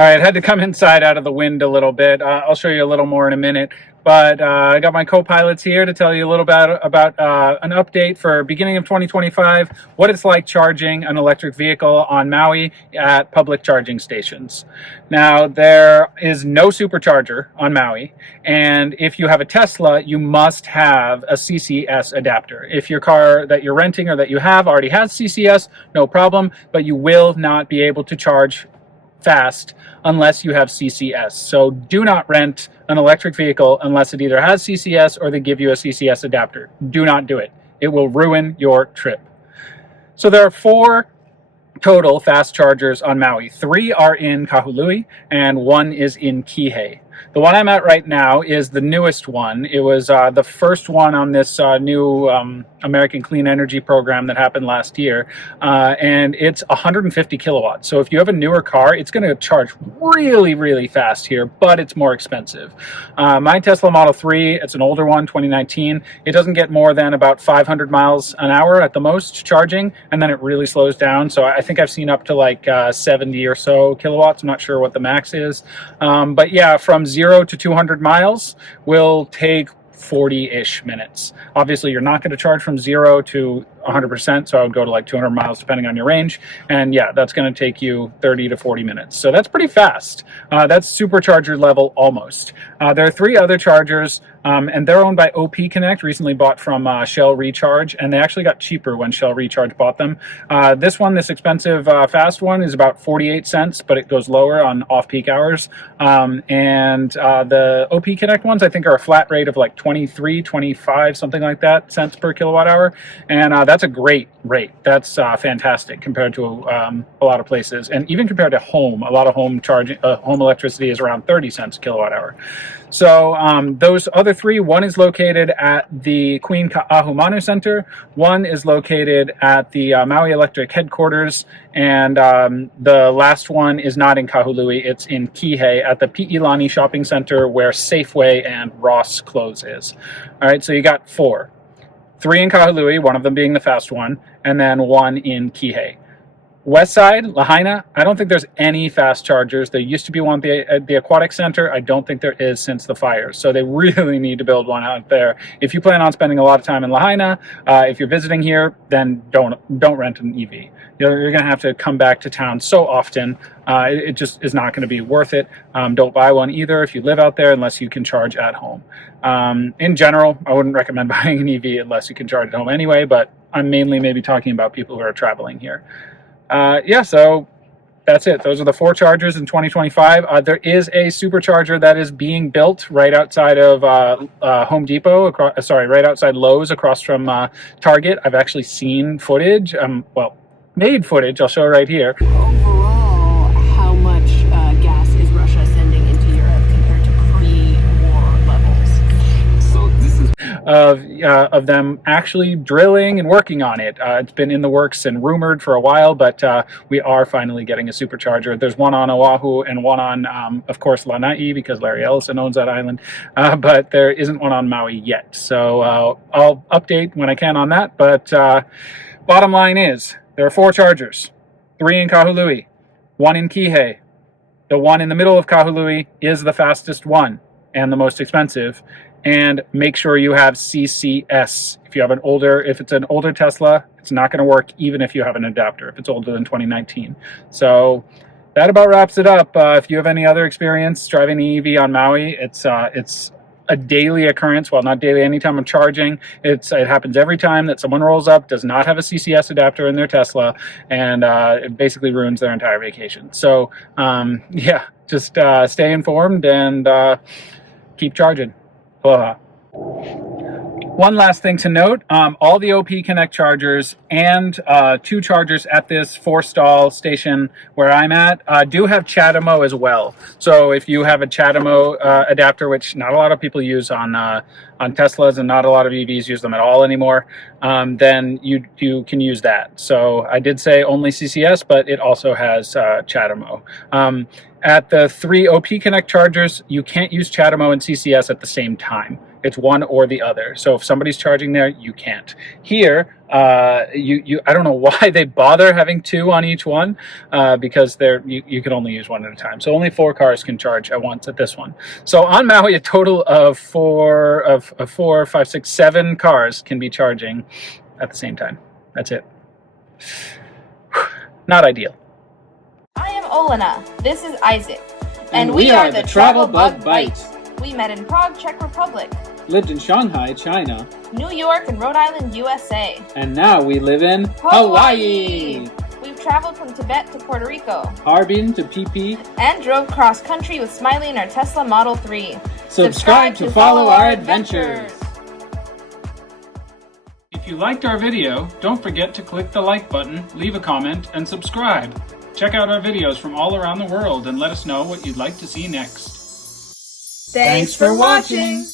All right, had to come inside out of the wind a little bit. I'll show you a little more in a minute. But I got my co-pilots here to tell you a little bit about an update for beginning of 2025, what it's like charging an electric vehicle on Maui at public charging stations. Now, there is no supercharger on Maui, and if you have a Tesla, you must have a CCS adapter. If your car that you're renting or that you have already has CCS, no problem, but you will not be able to charge fast unless you have CCS. So do not rent an electric vehicle unless it either has CCS or they give you a CCS adapter. Do not do it. It will ruin your trip. So there are 4 total fast chargers on Maui. 3 are in Kahului and 1 is in Kihei. The one I'm at right now is the newest one. It was the first one on this new American Clean Energy program that happened last year, and it's 150 kilowatts. So if you have a newer car, it's going to charge really, really fast here, but it's more expensive. My Tesla Model 3, it's an older one, 2019. It doesn't get more than about 500 miles an hour at the most charging, and then it really slows down. So I think I've seen up to like 70 or so kilowatts. I'm not sure what the max is, but yeah, from 0 to 200 miles will take 40-ish minutes. Obviously, you're not going to charge from 0 to 100%, so I would go to like 200 miles depending on your range, and yeah, that's going to take you 30 to 40 minutes. So that's pretty fast. That's supercharger level almost. There are 3 other chargers, and they're owned by OP Connect, recently bought from Shell Recharge, and they actually got cheaper when Shell Recharge bought them. This one, this expensive fast one, is about 48 cents, but it goes lower on off-peak hours. And the OP Connect ones, I think, are a flat rate of like 23, 25, something like that, cents per kilowatt hour. And that's a great rate. That's fantastic compared to a lot of places. And even compared to home, a lot of home charging, home electricity is around 30 cents a kilowatt hour. So those other 3, one is located at the Queen Ka'ahumanu Center, one is located at the Maui Electric headquarters, and the last one is not in Kahului, it's in Kihei at the Pi'ilani Shopping Center where Safeway and Ross Clothes is. All right, so you got 4. 3 in Kahului, one of them being the fast one, and then 1 in Kihei. West side, Lahaina, I don't think there's any fast chargers. There used to be one at the Aquatic Center. I don't think there is since the fires. So they really need to build one out there. If you plan on spending a lot of time in Lahaina, if you're visiting here, then don't rent an EV. You're going to have to come back to town so often. It just is not going to be worth it. Don't buy one either if you live out there unless you can charge at home. In general, I wouldn't recommend buying an EV unless you can charge at home anyway, but I'm mainly maybe talking about people who are traveling here. Yeah, so that's it. Those are the 4 chargers in 2025. There is a supercharger that is being built right outside of Home Depot, right outside Lowe's across from Target. I've actually seen footage, well, made footage, I'll show right here. Overall, how much gas is Russia sending into Europe compared to pre-war levels? So this is of them actually drilling and working on it. It's been in the works and rumored for a while, but we are finally getting a supercharger. There's one on Oahu and one on, of course, Lanai, because Larry Ellison owns that island, but there isn't one on Maui yet. So I'll update when I can on that, but bottom line is, there are 4 chargers, 3 in Kahului, 1 in Kihei. The one in the middle of Kahului is the fastest one and the most expensive. And make sure you have CCS. If it's an older Tesla, it's not going to work even if you have an adapter, if it's older than 2019. So that about wraps it up. If you have any other experience driving an EV on Maui, it's a daily occurrence. Well, not daily, anytime I'm charging. It happens every time that someone rolls up, does not have a CCS adapter in their Tesla, and it basically ruins their entire vacation. So yeah, just stay informed and keep charging. Aloha. One last thing to note, all the OP Connect chargers and 2 chargers at this 4-stall station where I'm at do have CHAdeMO as well. So if you have a CHAdeMO adapter, which not a lot of people use on Teslas and not a lot of EVs use them at all anymore, then you can use that. So I did say only CCS, but it also has CHAdeMO. At the 3 OP Connect chargers, you can't use CHAdeMO and CCS at the same time. It's one or the other. So if somebody's charging there, you can't. Here, I don't know why they bother having 2 on each one, because you can only use one at a time. So only 4 cars can charge at once at this one. So on Maui, a total of 4, 5, 6, 7 cars can be charging at the same time. That's it. Not ideal. I am Olena. This is Isaac. And we are the Travel Bug Bite. We met in Prague, Czech Republic, Lived in Shanghai, China, New York, and Rhode Island, USA. and now we live in Hawaii. We've traveled from Tibet to Puerto Rico Harbin to PP. and drove cross country with Smiley in our Tesla Model 3. Subscribe to follow our adventures. If you liked our video, don't forget to click the like button, leave a comment, and subscribe. Check out our videos from all around the world and let us know what you'd like to see next. Thanks for watching.